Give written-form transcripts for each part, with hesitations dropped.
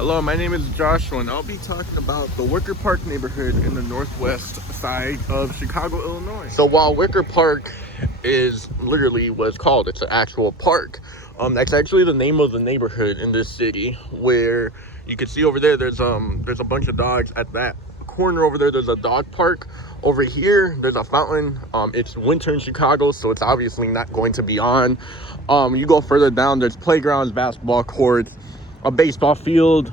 Hello, my name is Joshua, and I'll be talking about the Wicker Park neighborhood in the northwest side of Chicago, Illinois. So while Wicker Park is literally what it's called, it's an actual park. That's actually the name of the neighborhood in this city, where you can see over there, there's a bunch of dogs. At that corner over there, there's a dog park. Over here, there's a fountain. It's winter in Chicago, so it's obviously not going to be on. You go further down, there's playgrounds, basketball courts, a baseball field.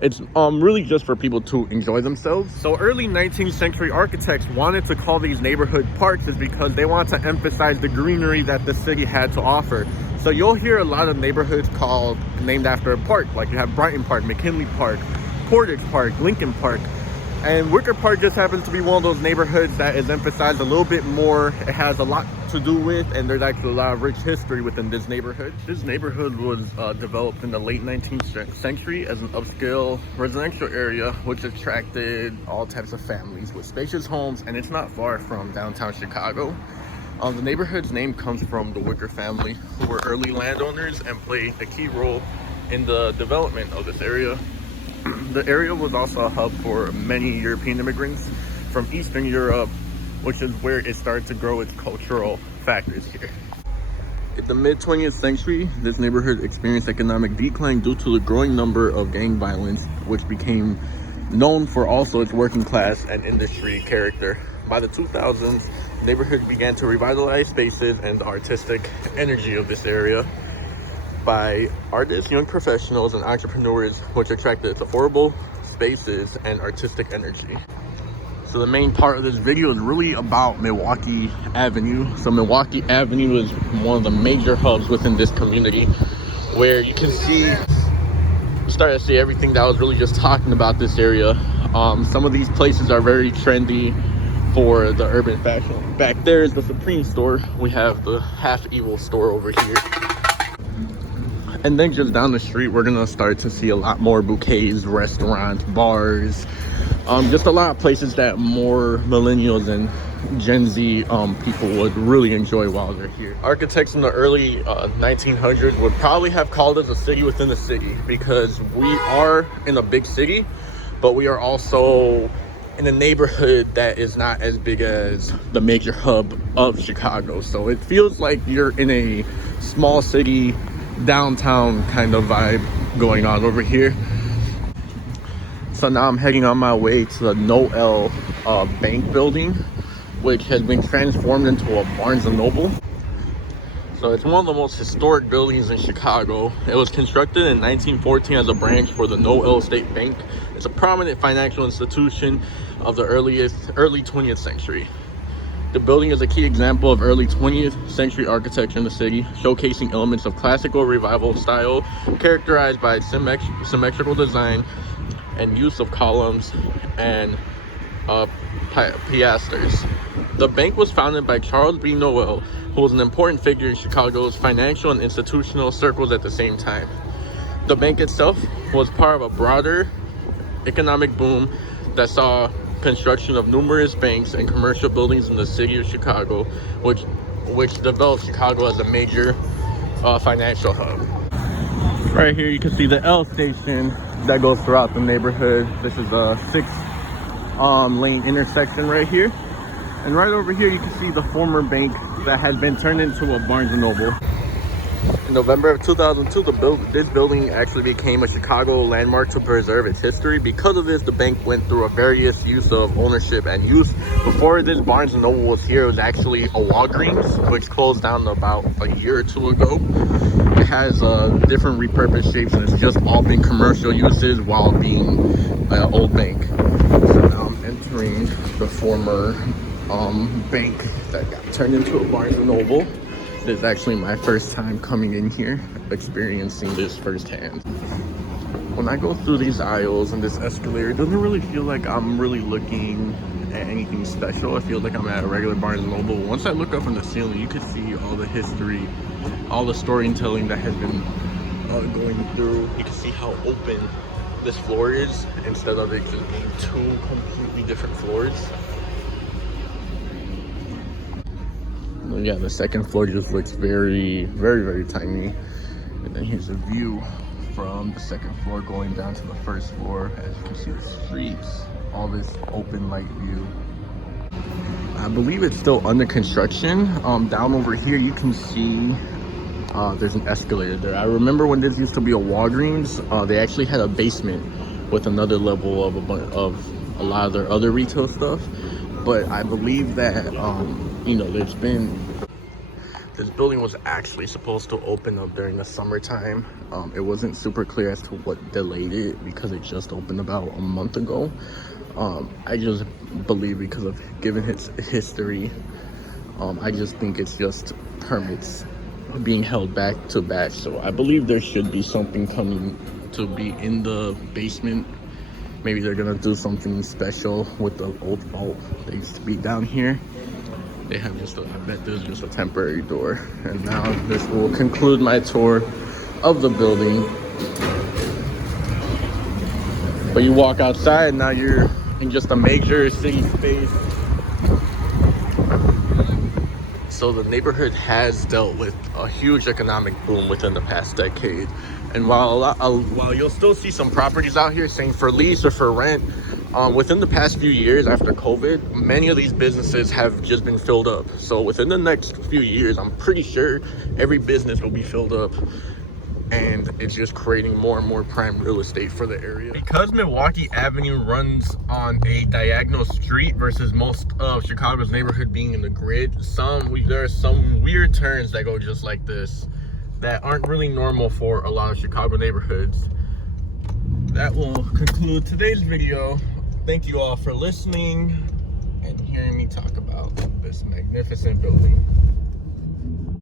It's really just for people to enjoy themselves. So early 19th century architects wanted to call these neighborhood parks is because they want to emphasize the greenery that the city had to offer. So you'll hear a lot of neighborhoods named after a park, like you have Brighton Park, McKinley Park, Portage Park, Lincoln Park. And Wicker Park just happens to be one of those neighborhoods that is emphasized a little bit more. It has a lot to do with, and there's actually a lot of rich history within this neighborhood. This neighborhood was developed in the late 19th century as an upscale residential area, which attracted all types of families with spacious homes, and it's not far from downtown Chicago. The neighborhood's name comes from the Wicker family, who were early landowners and played a key role in the development of this area. The area was also a hub for many European immigrants from Eastern Europe, which is where it started to grow its cultural factors here. In the mid-20th century, this neighborhood experienced economic decline due to the growing number of gang violence, which became known for also its working class and industry character. By the 2000s, the neighborhood began to revitalize spaces and the artistic energy of this area by artists, young professionals, and entrepreneurs, which attracted its affordable spaces and artistic energy. So the main part of this video is really about Milwaukee Avenue. So Milwaukee Avenue is one of the major hubs within this community, where you can start to see everything that I was really just talking about this area. Some of these places are very trendy for the urban fashion. Back there is the Supreme store. We have the Half Evil store over here. And then just down the street, we're gonna start to see a lot more bouquets, restaurants, bars, just a lot of places that more millennials and Gen Z people would really enjoy while they're here. Architects in the early 1900s would probably have called us a city within a city, because we are in a big city, but we are also in a neighborhood that is not as big as the major hub of Chicago. So it feels like you're in a small city downtown kind of vibe going on over here. So now I'm heading on my way to the Noel Bank building, which has been transformed into a Barnes & Noble. So it's one of the most historic buildings in Chicago. It was constructed in 1914 as a branch for the Noel State Bank. It's a prominent financial institution of the early 20th century. The building is a key example of early 20th century architecture in the city, showcasing elements of classical revival style characterized by symmetrical design and use of columns and piasters. The bank was founded by Charles B. Noel, who was an important figure in Chicago's financial and institutional circles at the same time. The bank itself was part of a broader economic boom that saw construction of numerous banks and commercial buildings in the city of Chicago, which developed Chicago as a major financial hub. Right here you can see the L station that goes throughout the neighborhood. This is a 6-lane intersection right here. And right over here you can see the former bank that had been turned into a Barnes & Noble. In November of 2002, this building actually became a Chicago landmark to preserve its history. Because of this, the bank went through a various use of ownership and use. Before this Barnes & Noble was here, it was actually a Walgreens, which closed down about a year or two ago. It has different repurposed shapes, and it's just all been commercial uses while being an old bank. So now I'm entering the former bank that got turned into a Barnes & Noble. This is actually my first time coming in here, experiencing this firsthand. When I go through these aisles and this escalator, it doesn't really feel like I'm really looking at anything special. I feel like I'm at a regular Barnes & Noble. Once I look up in the ceiling, you can see all the history, all the storytelling that has been going through. You can see how open this floor is, instead of it just being two completely different floors. Yeah, the second floor just looks very, very, very tiny. And then here's a view from the second floor going down to the first floor. As you can see the streets, all this open light view. I believe it's still under construction. Down over here you can see there's an escalator there. I remember when this used to be a Walgreens, they actually had a basement with another level of a lot of their other retail stuff. But I believe that you know, this building was actually supposed to open up during the summertime. It wasn't super clear as to what delayed it because it just opened about a month ago. I just believe because of given its history, I just think it's just permits being held back to back. So I believe there should be something coming to be in the basement. Maybe they're gonna do something special with the old vault that used to be down here. They have just I bet there's just a temporary door. And now this will conclude my tour of the building. But you walk outside, now you're in just a major city space. So the neighborhood has dealt with a huge economic boom within the past decade. And while you'll still see some properties out here saying for lease or for rent, within the past few years after COVID, many of these businesses have just been filled up. So within the next few years, I'm pretty sure every business will be filled up. And it's just creating more and more prime real estate for the area. Because Milwaukee Avenue runs on a diagonal street versus most of Chicago's neighborhood being in the grid, there are some weird turns that go just like this that aren't really normal for a lot of Chicago neighborhoods. That will conclude today's video. Thank you all for listening and hearing me talk about this magnificent building.